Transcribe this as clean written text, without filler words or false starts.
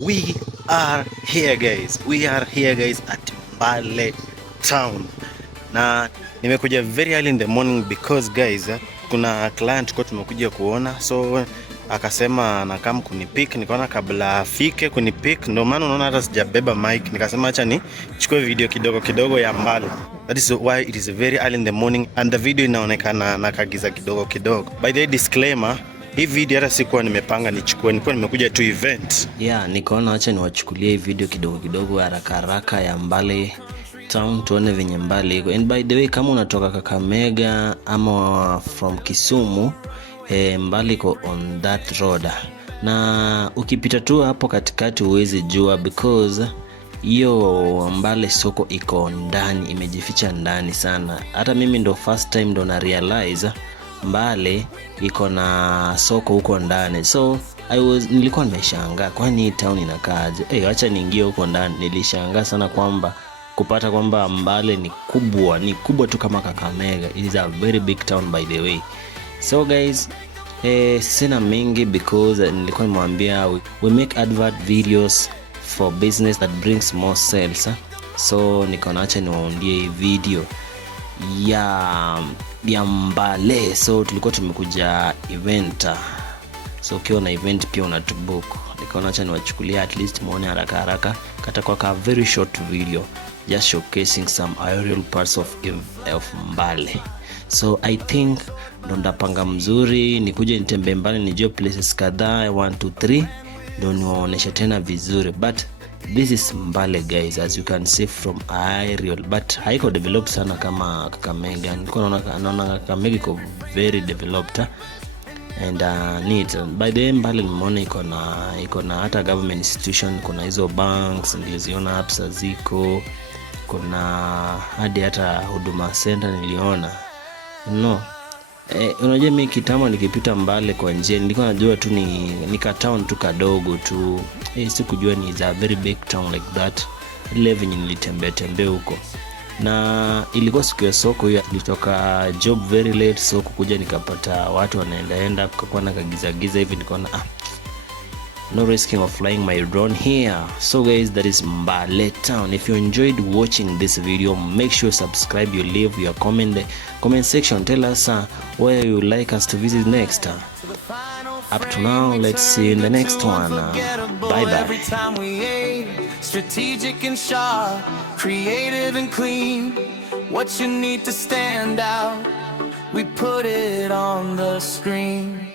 We are here guys. We are here guys at Mbale town. Na nimekuja very early in the morning because guys, kuna client kwa tumekuja kuona, so akasema na kama kunipick, nikaona kabla afike kunipick, ndio maana unaona hata sijabeba mic, nikasema acha nichukue video kidogo kidogo ya Mbale. That is why it is very early in the morning and the video inaonekana na kagiza kidogo kidogo. By the way, disclaimer, hii video hata sikuwa nimepanga nichukue, nilikuwa nimekuja tu event. Yeah, nikaona acha niwachukulie video kidogo kidogo haraka haraka ya Mbale town, tuone venye Mbale iko. And by the way, kama unatoka Kakamega ama from Kisumu, Mbale iko on that road. Na ukipita tu hapo katikati uwezi jua because hiyo Mbale soko iko ndani, imejificha ndani sana. Hata mimi ndo first time ndo na realize Mbale iko na soko huko ndani. So nilikuwa nimeshangaa kwani town inakaaje. Acha niingie huko ndani. Nilishangaa sana kwamba kupata kwamba Mbale ni kubwa tu kama Kakamega. It is a very big town by the way. So guys, sina mengi because nilikuwa nimwambia we make advert videos for business that brings more sales. So nikaona acha niwaundie hii video ya Mbale. So tulikuwa tumekuja event. So ukiwa na event pia unatubook. Nikaona acha niwachukulia at least muone haraka haraka kata kwa very short video just showcasing some aerial parts of Mbale. So I think ndo ndapanga mzuri nikuje nitembe Mbale nijue places kadhaa 1 2 3 ndo niwaonesha tena vizuri. But this is Mbale guys, as you can see from aerial, but haiko developed sana kama Kakamega. Niko naona Kakamega iko very developed and neat. By the way, Mbale nimeona iko na hata government institution, kuna hizo banks niliziona hapa ziko, kuna hadi hata huduma center niliona. Unajua mimi kitama nikipita Mbale kwa njia nilikuwa najua tu ni ka town tu kadogo tu. Sikujua ni a very big town like that. Ile venye nilitembea huko. Na ilikuwa siku ya soko hiyo, nilitoka job very late, so kukuja nikapata watu wanaenda kukakuwa na kagiza hivi, nikaona no risking of flying my drone here. So guys, that is Mbale town. If you enjoyed watching this video, make sure you subscribe, you leave your comment section, tell us where you like us to visit next. Up to now, let's see you in the next one. Bye bye. Strategic and sharp, creative and clean. What you need to stand out, we put it on the screen.